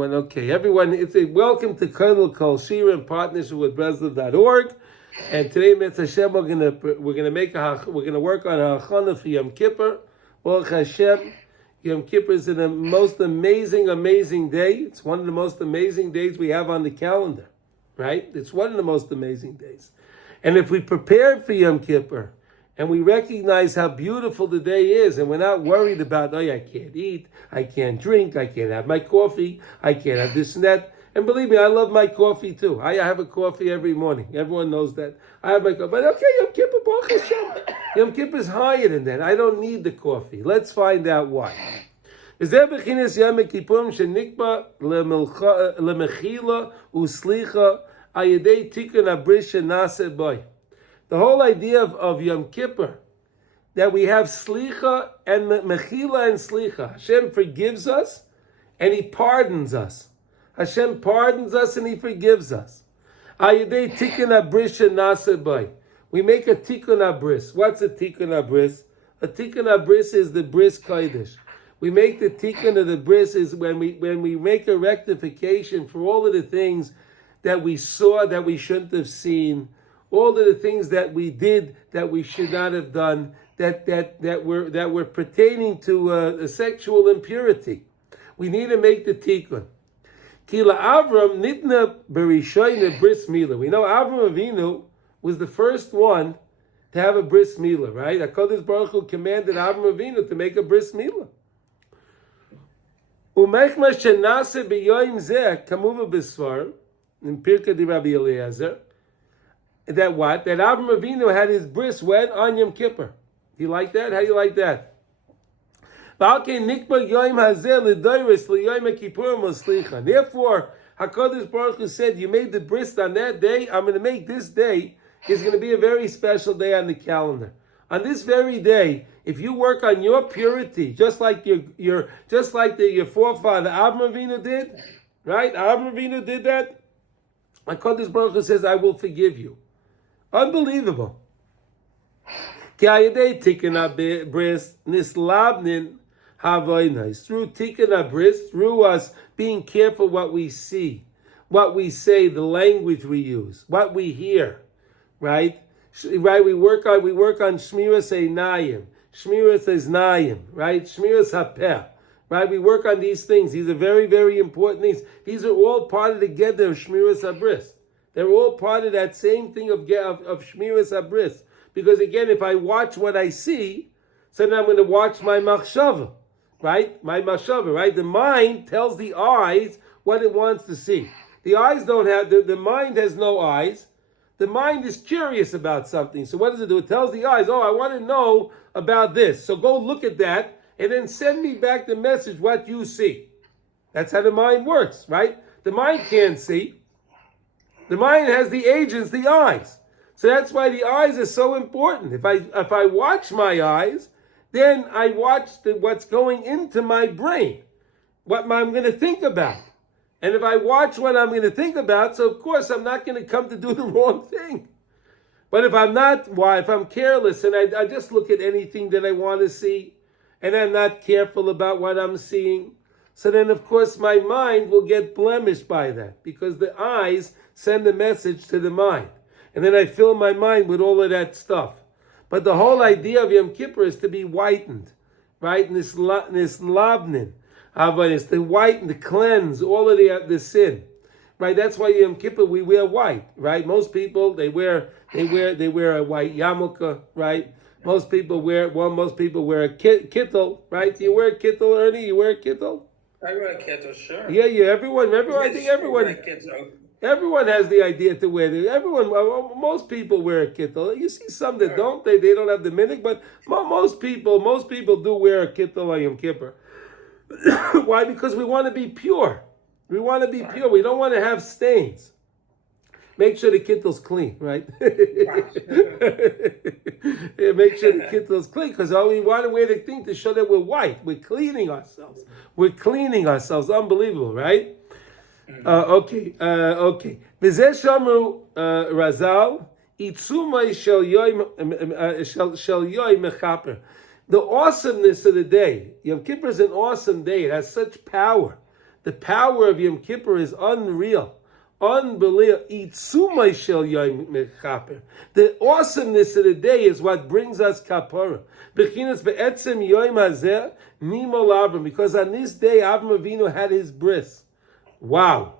Okay, everyone, it's a welcome to Kernel Kol Shira in partnership with Breslov.org. And today, Mitzvah Hashem, we're gonna work on a Hachana for Yom Kippur. Baruch Hashem, Yom Kippur is the most amazing day. It's one of the most amazing days we have on the calendar, right? It's one of the most amazing days. And if we prepare for Yom Kippur, and we recognize how beautiful the day is, and we're not worried about, I can't eat, I can't drink, I can't have my coffee, I can't have this and that. And believe me, I love my coffee too. I have a coffee every morning. Everyone knows that. I have my coffee. But okay, Yom Kippur, Baruch Hashem. Yom Kippur is higher than that. I don't need the coffee. Let's find out why. The whole idea of Yom Kippur, that we have slicha and mechila and slicha. Hashem forgives us and He pardons us. Hashem pardons us and He forgives us. We make a tikkona bris. What's a tikkona bris? A tikkona bris is the bris kodesh. We make the tikkona, the bris is when we make a rectification for all of the things that we saw that we shouldn't have seen. All of the things that we did that we should not have done, that were pertaining to a sexual impurity. We need to make the tikkun. Kila Avram nitna berishoyne bris milah. We know Avram Avinu was the first one to have a bris milah, right? HaKadosh Baruch Hu commanded Avram Avinu to make a bris milah. Umechma shenase beyoyim zeh kamuva b'svar in Pirkei di Rabbi Eliezer. That what? That Avram Avinu had his bris when? On Yom Kippur. You like that? How do you like that? Therefore, HaKadosh Baruch Hu said, you made the bris on that day, I'm going to make this day, is going to be a very special day on the calendar. On this very day, if you work on your purity, just like your forefather Avram Avinu did, right? Avram Avinu did that. HaKadosh Baruch Hu says, I will forgive you. Unbelievable. Through tikkona bris, through us being careful what we see, what we say, the language we use, what we hear, right? Right. We work on shmiras einayim, shmiras eznayim, right? Shmiras hapeh, right? We work on these things. These are very, very important things. These are all part of the gather of shmiras habris. They're all part of that same thing of shmiras habris. Because again, if I watch what I see, so then I'm going to watch my machshava, right? My machshava, right? The mind tells the eyes what it wants to see. The eyes don't have, the mind has no eyes. The mind is curious about something. So what does it do? It tells the eyes, I want to know about this. So go look at that and then send me back the message, what you see. That's how the mind works, right? The mind can't see. The mind has the agents, the eyes. So that's why the eyes are so important. If I watch my eyes, then I watch what's going into my brain, what I'm going to think about. And if I watch what I'm going to think about, so of course I'm not going to come to do the wrong thing. But if I'm careless and I just look at anything that I want to see, and I'm not careful about what I'm seeing, so then of course my mind will get blemished by that, because the eyes send a message to the mind. And then I fill my mind with all of that stuff. But the whole idea of Yom Kippur is to be whitened, right? Nislabnin. Is to whiten, to cleanse all of the sin, right? That's why Yom Kippur we wear white, right? Most people they wear a white yarmulke, right? Most people wear a kittel, right? Do you wear a kittel, Ernie? You wear a kittel? I wear a kittel, sure. Yeah. Everyone. I think everyone. Everyone has the idea to wear it. Most people wear a kittel. You see some that don't. They don't have the minhag, but most people do wear a kittel on Yom Kippur. Why? Because we want to be pure. We want to be pure. We don't want to have stains. Make sure the kittel's clean, right? Yeah, make sure the kittel's clean, because we want to wear the thing to show that we're white. We're cleaning ourselves. Unbelievable, right? Okay. V'zeh shamru Razal itzumay shel yoy mechaper. The awesomeness of the day. Yom Kippur is an awesome day. It has such power. The power of Yom Kippur is unreal. Unbelievable. The awesomeness of the day is what brings us kapara. Because on this day, Avram Avinu had his bris. Wow.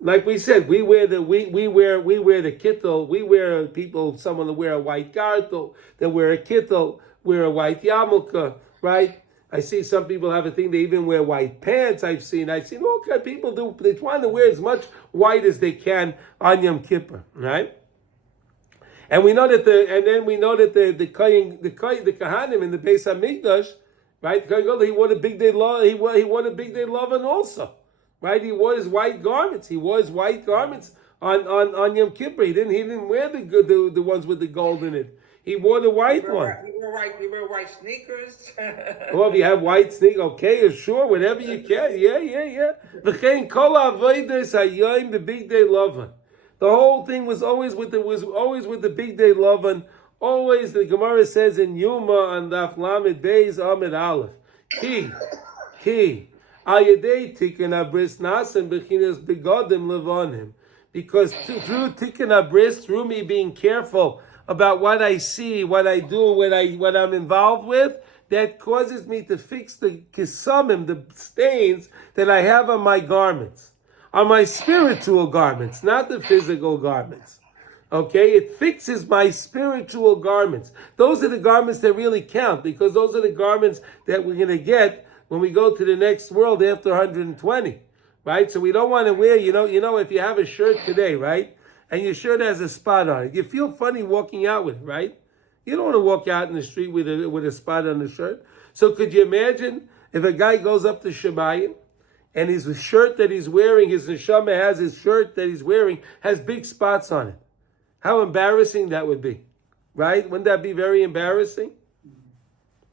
Like we said, we wear the kittel. Someone will wear a white gartel, they wear a kittel, wear a white yarmulke, right? I see some people have a thing, they even wear white pants. I've seen all kinds of people do. They're trying to wear as much white as they can on Yom Kippur, right? And we know that the Kohanim in the Beis Hamikdash, right? He wore a big day love. He wore a big day love, and also, right? He wore his white garments. He wore his white garments on Yom Kippur. He didn't wear the ones with the gold in it. He wore the white one. You wear white sneakers. Well, if you have white sneakers, okay, sure, whatever you can. Yeah. The big day lovan. The whole thing was always with the big day lovan. Always, the Gemara says in Yuma on Daf Lamed Beis Amid Aleph, Ki Ayedei tikkona bris nasen bechinas begodim levanim. Because through tikkona bris, through me being careful about what I see, what I do, what I'm involved with, that causes me to fix the kisamim, the stains that I have on my garments, on my spiritual garments, not the physical garments. Okay, it fixes my spiritual garments. Those are the garments that really count, because those are the garments that we're going to get when we go to the next world after 120, right? So we don't want to wear, if you have a shirt today, right? And your shirt has a spot on it. You feel funny walking out with it, right? You don't want to walk out in the street with a spot on the shirt. So could you imagine if a guy goes up to Shemayim and his shirt that he's wearing, his neshama has his shirt that he's wearing, has big spots on it? How embarrassing that would be, right? Wouldn't that be very embarrassing?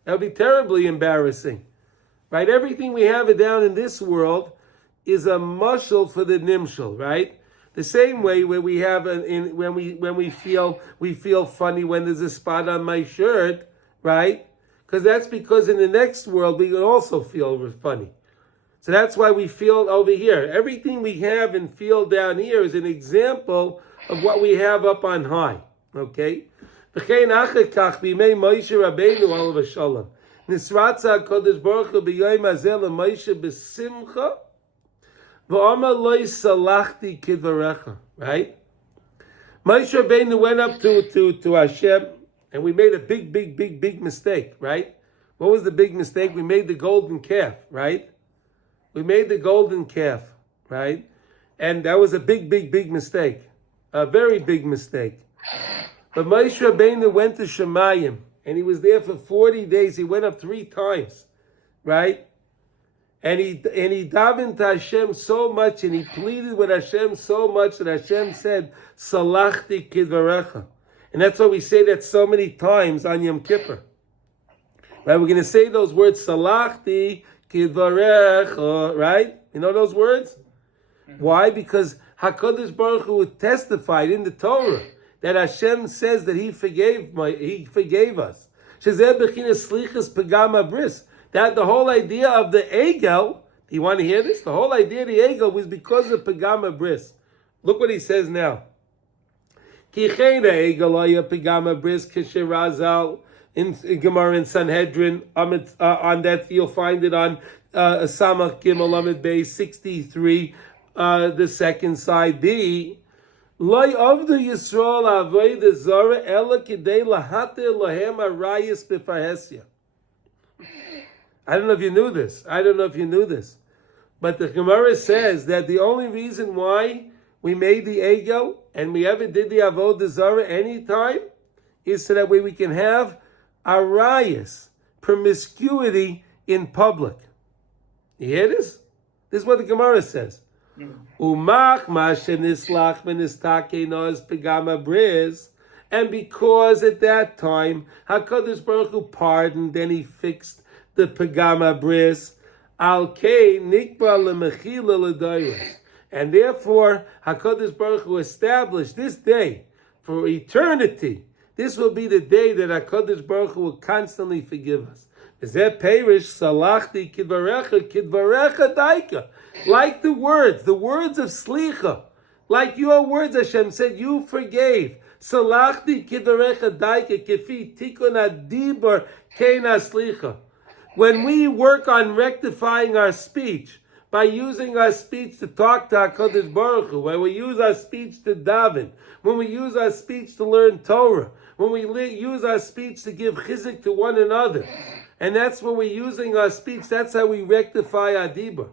That would be terribly embarrassing, right? Everything we have down in this world is a mushal for the nimshal, right? The same way where we have when we feel funny when there's a spot on my shirt, right? Because in the next world we can also feel funny. So that's why we feel over here. Everything we have and feel down here is an example of what we have up on high. Okay? Nisratza Kodesh Baruch Hu b'yoyim hazeh l'Moshe b'simcha v'amar lo salachti kidvarecha. Right? Moshe Rabbeinu went up to Hashem, and we made a big mistake. Right? What was the big mistake? We made the golden calf. Right? We made the golden calf. Right? And that was a big mistake. A very big mistake. But Moshe Rabbeinu went to Shemayim, and he was there for 40 days. He went up 3 times, right? And he davened to Hashem so much, and he pleaded with Hashem so much that Hashem said, Salachti kidvarecha. And that's why we say that so many times on Yom Kippur. Right? We're going to say those words, Salachti kidvarecha, right? You know those words? Why? Because HaKadosh Baruch Hu testified in the Torah that Hashem says that He forgave us. Shezeh bechinas slichas pagama bris. That the whole idea of the eggo, you want to hear this? The whole idea of the eggo was because of pagama bris. Look what he says now. Kichena eggo loya pagama bris kishirazal in Gemara in Sanhedrin. On that you'll find it on Samach Gimel Amid Beis 63. The second side B. Loi avdu Yisrael avodah zara ela kidei lahater lahem arayis b'fahesia. I don't know if you knew this. But the Gemara says that the only reason why we made the eggo and we ever did the avodah zara anytime is so that way we can have arayis, promiscuity in public. You hear this? This is what the Gemara says. Umach mashenislach menistake noz pagama bris, and because at that time HaKadosh Baruch Hu pardoned and He fixed the pagama bris, al kei nikba lemechila l'dayros, and therefore HaKadosh Baruch Hu established this day for eternity. This will be the day that HaKadosh Baruch Hu will constantly forgive us. Zeh perish salachti kidvarecha daika. Like the words of slicha. Like your words, Hashem said, you forgave. Salachti kidvarecha daika kefi tikkona dibar keina slicha. When we work on rectifying our speech, by using our speech to talk to HaKadosh Baruch Hu, when we use our speech to daven, when we use our speech to learn Torah, when we use our speech to give chizuk to one another, and that's when we're using our speech, that's how we rectify our dibur.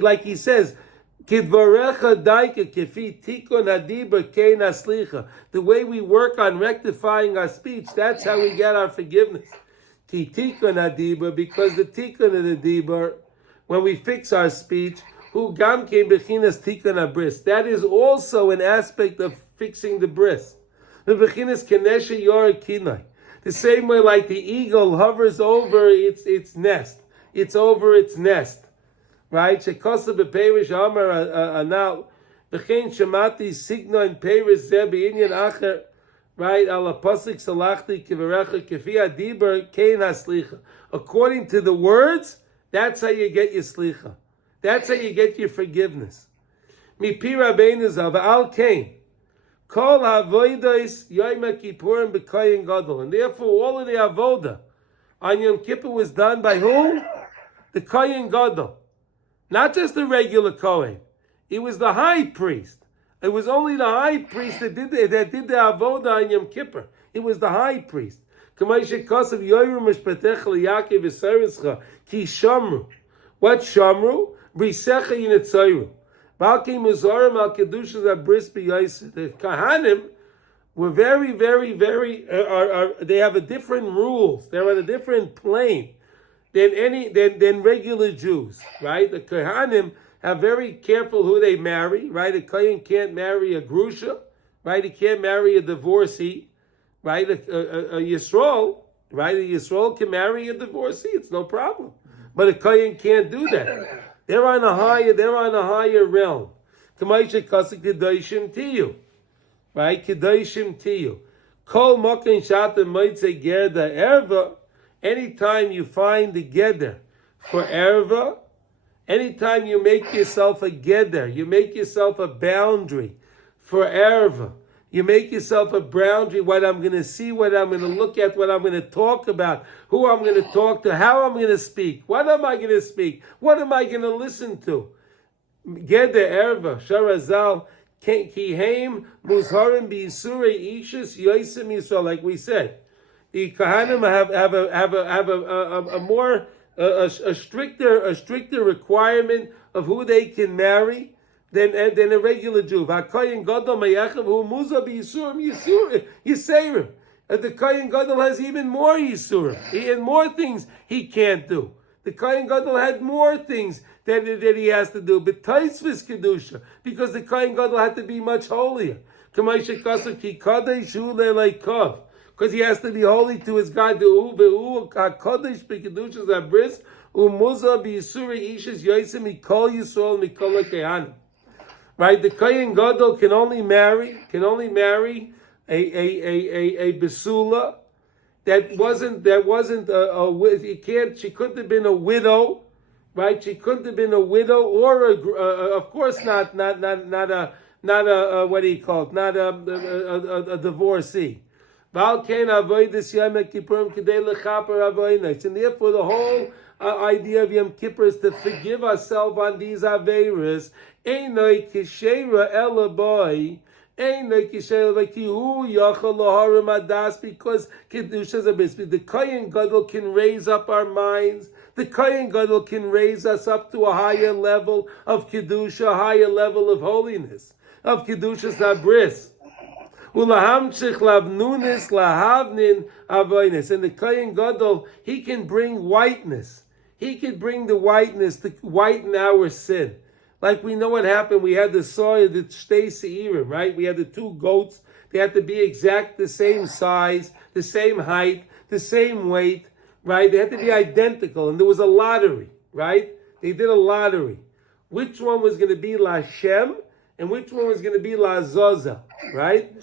Like he says, Kidvarecha daika kefi tikkona dibar keina slicha. The way we work on rectifying our speech, that's how we get our forgiveness. Ki tikkona dibar, because the tikkona of the dibar, when we fix our speech, who gam kein bechinas tikkona bris. That is also an aspect of fixing the bris. The bechinas kenesha yor kinai. The same way like the eagle hovers over its nest. It's over its nest. Right? Shekosa beperish amar anal. Bechein shamati signo in perish zeh b'inyan acher. Right? Ala pasik salachti kivarecha kefi adibar kein haslicha. According to the words, that's how you get your slicha. That's how you get your forgiveness. Mipi Rabbeinu zav al kain. Kol havodos Yom Kippurim b'kohen gadol. And therefore all of the avoda on Yom Kippur was done by whom? The kohen gadol. Not just the regular kohen. It was the high priest. It was only the high priest that did the avoda on Yom Kippur. It was the high priest. What shamru? Brisecha yinetzoyru. Balki muzarim al kedushas a bris b'yosef. The kahanim were very, very, very. They have a different rules. They're on a different plane than regular Jews, right? The kahanim are very careful who they marry, right? A kohen can't marry a grusha, right? He can't marry a divorcee, right? A Yisrael, right? A Yisrael can marry a divorcee; it's no problem. But a kohen can't do that. They're on a higher realm. K'maisha kasik kedoshim tiyu, right? Kedoshim tiyu. Kol moken shata moitze gerda erva. Anytime you find the geder for erva, anytime you make yourself a geder, you make yourself a boundary for erva. You make yourself a boundary, what I'm going to see, what I'm going to look at, what I'm going to talk about, who I'm going to talk to, how I'm going to speak, what am I going to speak, what am I going to listen to. Geder erva, sharazal, kiheim, muzharim b'yisurei ishus, yoisim yisrael, like we said. The Kohanim have a more stricter requirement of who they can marry than a regular Jew. The Kohen Gadol has even more Yisurim. He had more things he can't do. The Kohen Gadol had more things that he has to do. But Taisvis Kedusha, because the Kohen Gadol had to be much holier. Because he has to be holy to his God. Right? The Kohen Gadol can only marry a besula that wasn't she couldn't have been a widow, right? She couldn't have been a widow or of course not a what do you call it? Not a divorcee. And therefore the whole idea of Yom Kippur is to forgive ourselves on these averas. Because the Kohen Gadol can raise up our minds. The Kohen Gadol can raise us up to a higher level of Kedusha, a higher level of holiness, of Kedushas bris. And the Kohen Gadol, he can bring whiteness. He can bring the whiteness to whiten our sin. Like we know what happened. We had the soil, the shtei seirim, right? We had the two goats. They had to be exact the same size, the same height, the same weight, right? They had to be identical. And there was a lottery, right? They did a lottery. Which one was going to be Lashem and which one was going to be La Zoza, right?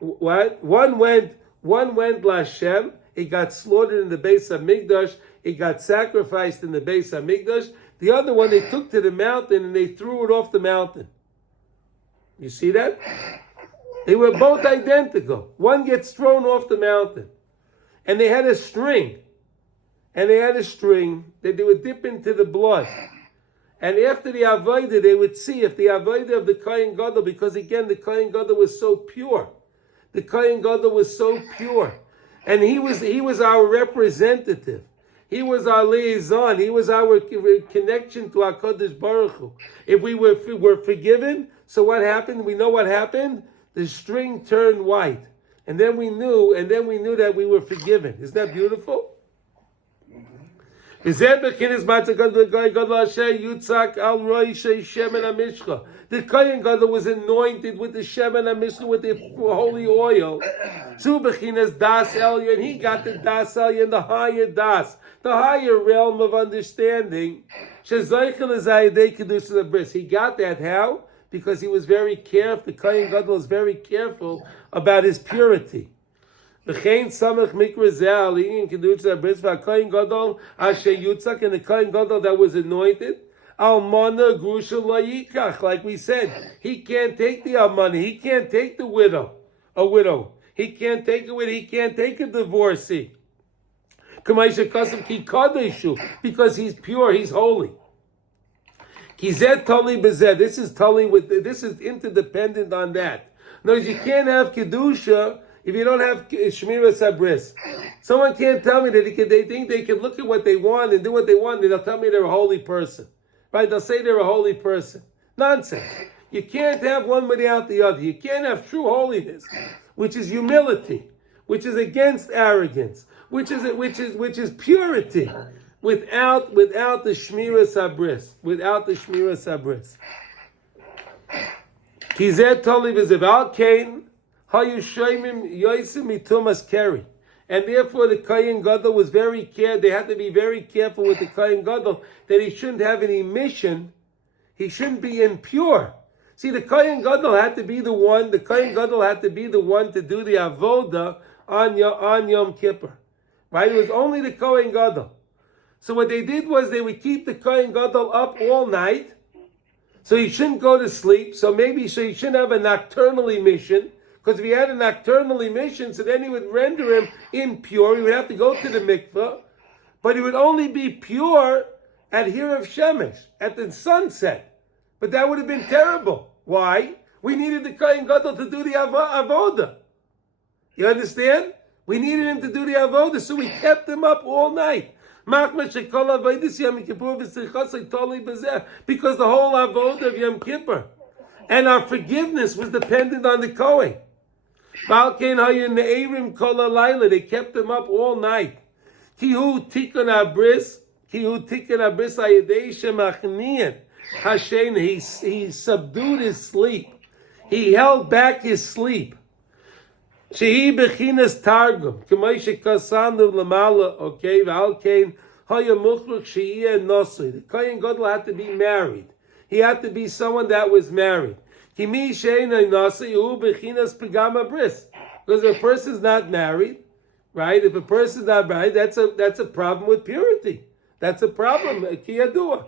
What? One went One went blashem. It got slaughtered in the base of Mikdash. It got sacrificed in the base of Mikdash. The other one they took to the mountain and they threw it off the mountain. You see that? They were both identical. One gets thrown off the mountain. And they had a string. And they had a string that they would dip into the blood. And after the avodah, they would see if the avodah of the Kohen Gadol, because again, the Kohen Gadol was so pure. The Kohen Gadol was so pure. And he was our representative. He was our liaison. He was our connection to HaKadosh Baruch Hu. If we were forgiven, so what happened? We know what happened. The string turned white. And then we knew that we were forgiven. Isn't that beautiful? The Kohen Gadol was anointed with the Shemen HaMishka, with the holy oil. And he got the Das Elyon, the higher Das, the higher realm of understanding. He got that how? Because he was very careful. The Kohen Gadol was very careful about his purity. And the Kohen Gadol that was anointed, Almana Grusha Layikach, like we said, he can't take the Almana, he can't take the widow, a widow. He can't take a widow, he can't take a divorcee. Because he's pure, he's holy. This is totally this is interdependent on that. No, you can't have Kedusha if you don't have Shmiras HaBris. Someone can't tell me that they think they can look at what they want and do what they want, and they'll tell me they're a holy person. Right? They'll say they're a holy person. Nonsense. You can't have one without the other. You can't have true holiness, which is humility, which is against arrogance, which is purity, without the Shmiras HaBris. Without the Shmiras HaBris. Kizet Toli v'Zeval Kain. And therefore the Kohen Gadol was very careful. They had to be very careful with the Kohen Gadol that he shouldn't have an emission. He shouldn't be impure. See, the Kohen Gadol had to be the one. The Kohen Gadol had to be the one to do the avoda on Yom Kippur, right? It was only the Kohen Gadol. So what they did was they would keep the Kohen Gadol up all night, so he shouldn't go to sleep. So he shouldn't have a nocturnal emission. Because if he had a nocturnal emission, so then he would render him impure. He would have to go to the mikveh. But he would only be pure at Hirav Shemesh, at the sunset. But that would have been terrible. Why? We needed the Kohen Gadol to do the avoda. You understand? We needed him to do the avoda, so we kept him up all night. Because the whole avoda of Yom Kippur and our forgiveness was dependent on the Kohen. They kept him up all night. Kihu tikkona bris, he subdued his sleep. He held back his sleep. Shehi bechinas targum, k'moshe kasanu lamala. Okay, v'alkein haya muchluk sheiyeh nosei. The Kohen Gadol had to be married. He had to be someone that was married. Because if a person's not married, right? If a person's not married, that's a problem with purity. That's a problem. Kiyadua.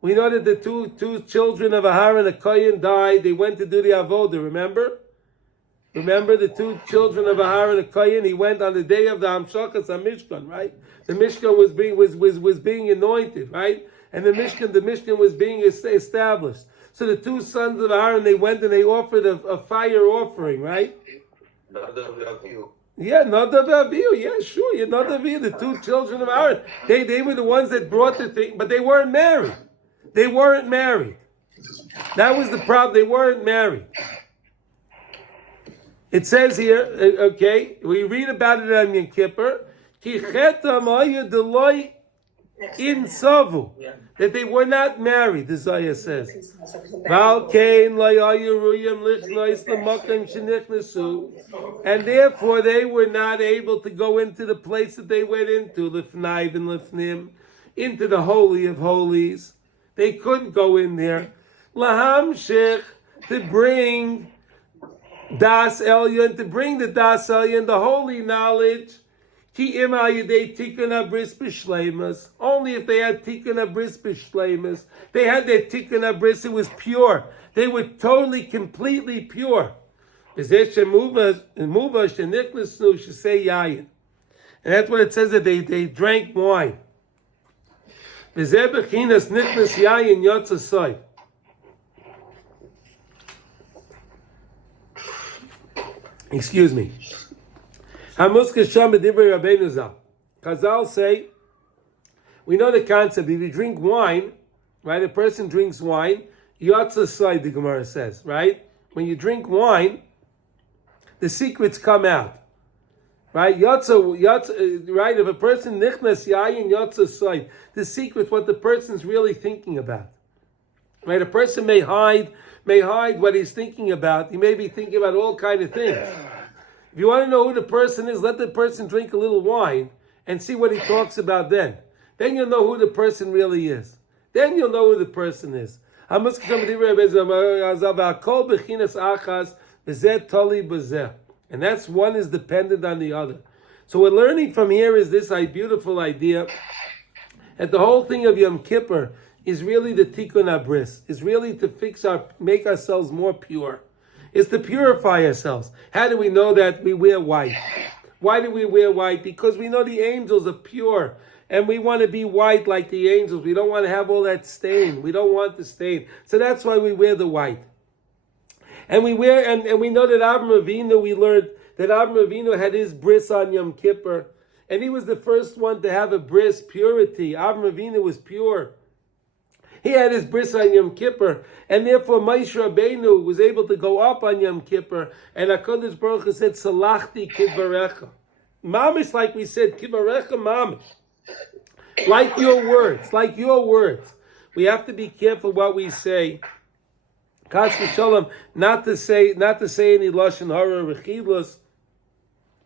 We know that the two children of Aharon, the Kohen, died. They went to do the avodah. Remember the two children of Aharon, the Kohen. He went on the day of the Hamshachas HaMishkan, right? The Mishkan was being anointed, right? And the Mishkan was being established. So the two sons of Aaron, they went and they offered a fire offering, right? Yeah, Nadav Avihu. Yeah, sure. Yeah, Nadav Avihu, the two children of Aaron. They were the ones that brought the thing, but they weren't married. That was the problem. They weren't married. It says here, okay, we read about it on Yom Kippur. In Savu, that they were not married, the Zayah says. And therefore they were not able to go into the place that they went into, Lifnaiv and Lifnim, into the Holy of Holies. They couldn't go in there. lahamshich, to bring das elyon, to bring the das elyon, the holy knowledge. Ki im al yedei tikkona bris b'shleimus. Only if they had tikkona bris b'shleimus. They had their tikkona bris, it was pure. They were totally, completely pure. And that's what it says, that they drank wine. Excuse me. Chazal say, we know the concept. If you drink wine, right? A person drinks wine. Yotzasai, the Gemara says, right? When you drink wine, the secrets come out, right? Right? If a person nichnas yayin yotzasai, the secret, what the person's really thinking about, right? A person may hide what he's thinking about. He may be thinking about all kind of things. If you want to know who the person is, let the person drink a little wine and see what he talks about then. Then you'll know who the person really is. Then you'll know who the person is. And that's, one is dependent on the other. So we're learning from here is this beautiful idea that the whole thing of Yom Kippur is really the tikkona bris, is really to make ourselves more pure. Is to purify ourselves. How do we know that? We wear white. Why do we wear white? Because we know the angels are pure. And we want to be white like the angels. We don't want to have all that stain. We don't want the stain. So that's why we wear the white. And we know that Avraham Avinu, we learned that Avraham Avinu had his bris on Yom Kippur. And he was the first one to have a bris, purity. Avraham Avinu was pure. He had his bris on Yom Kippur, and therefore Moshe Rabbeinu was able to go up on Yom Kippur, and HaKadosh Baruch Hu said, Salachti kidvarecha. Mamish, like we said, kidvarecha mamish. Like your words. We have to be careful what we say. Chas v'sholom, not to say any lashon hara or rechilus.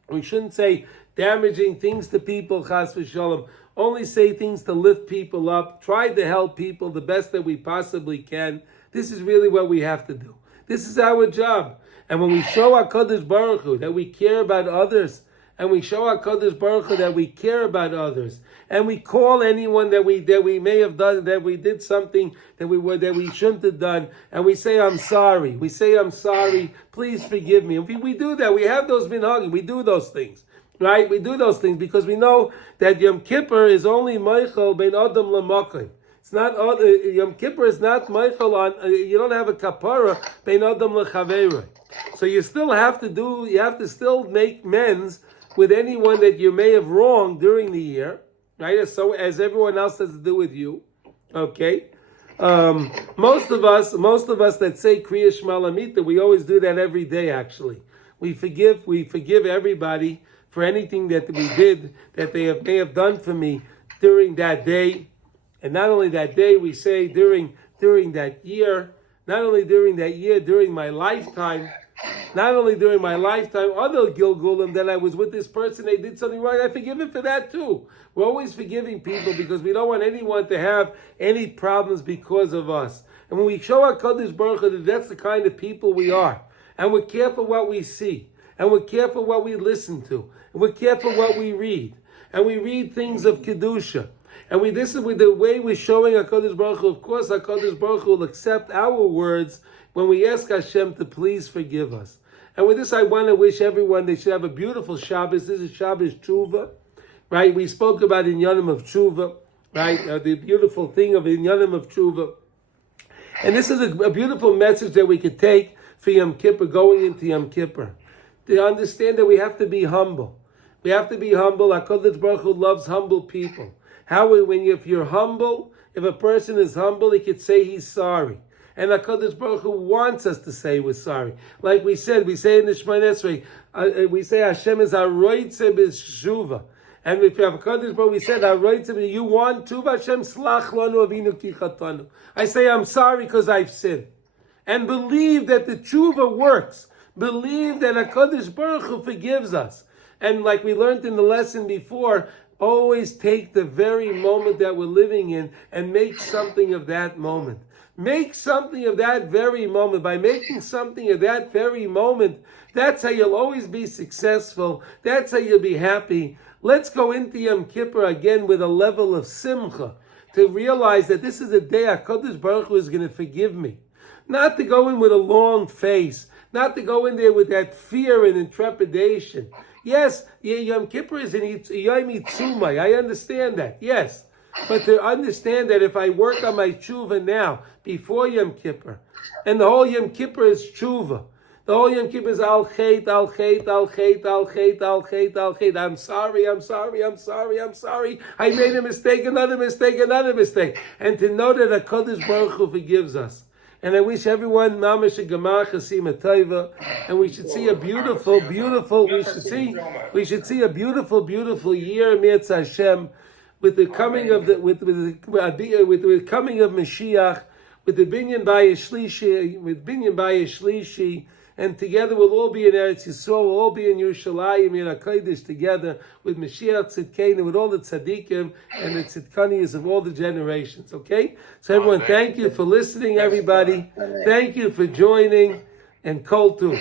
We shouldn't say damaging things to people, chas v'sholom. Only say things to lift people up. Try to help people the best that we possibly can. This is really what we have to do. This is our job. And when we show HaKadosh Baruch Hu that we care about others, and we show HaKadosh Baruch Hu that we care about others, and we call anyone that we may have done, that we did something that we shouldn't have done, and we say, I'm sorry. We say, I'm sorry. Please forgive me. If we do that, we have those minhagim. We do those things. Right? We do those things because we know that Yom Kippur is only Michael ben Adam lamakim. It's not Yom Kippur is not Michael on. You don't have a kapara ben Adam lechaveiroi. So you still have to still make amends with anyone that you may have wronged during the year, right? So as everyone else has to do with you, okay. Most of us that say Kriya Shema Lamita, we always do that every day. Actually, we forgive everybody for anything that we did, that they may have done for me during that day. And not only that day, we say during that year, not only during that year, during my lifetime, other Gilgulim, that I was with this person, they did something wrong, I forgive him for that too. We're always forgiving people because we don't want anyone to have any problems because of us. And when we show HaKadosh Baruch Hu that that's the kind of people we are, and we're careful what we see, and we're careful what we listen to, and we're careful what we read, and we read things of Kedusha, and this is with the way we're showing HaKadosh Baruch Hu. Of course, HaKadosh Baruch Hu will accept our words when we ask Hashem to please forgive us. And with this, I want to wish everyone they should have a beautiful Shabbos. This is Shabbos Tshuva, right? We spoke about Inyanim of Tshuva, right? The beautiful thing of Inyanim of Tshuva. And this is a beautiful message that we could take for Yom Kippur, going into Yom Kippur. To understand that we have to be humble. We have to be humble. HaKadosh Baruch Hu loves humble people. If you're humble, if a person is humble, he could say he's sorry. And HaKadosh Baruch Hu wants us to say we're sorry. Like we say in the Shemona Esrei, we say Hashem is haroitze b'shuva. And if you have HaKadosh Baruch Hu, we said haroitze, you want to, Hashem slach lanu avinu ki chatanu. I say I'm sorry because I've sinned. And believe that the tshuva works. Believe that HaKadosh Baruch Hu forgives us. And like we learned in the lesson before, always take the very moment that we're living in and make something of that moment. Make something of that very moment. By making something of that very moment, that's how you'll always be successful. That's how you'll be happy. Let's go into Yom Kippur again with a level of simcha, to realize that this is a day HaKadosh Baruch Hu is going to forgive me. Not to go in with a long face, not to go in there with that fear and intrepidation. Yes, Yom Kippur is an Yom Itzumai. I understand that, yes. But to understand that if I work on my tshuva now, before Yom Kippur, and the whole Yom Kippur is tshuva, the whole Yom Kippur is al chet, al chet, al chet, al chet, al chet, al chet. I'm sorry. I made a mistake, another mistake. And to know that HaKadosh Baruch Hu forgives us. And I wish everyone mamash a gemar chasima taiva, and we should see a beautiful, we should see a beautiful year Mirz Hashem, with the coming of the with the coming of Mashiach, with the binyan bayis shlishi, and together we'll all be in Eretz Yisrael, we'll all be in Yerushalayim, in HaKodesh together with Mashiach Tzidkenu, with all the tzaddikim and the tzidkanis of all the generations. Okay, so everyone, thank you for listening. Everybody, thank you for joining, and kol tuv.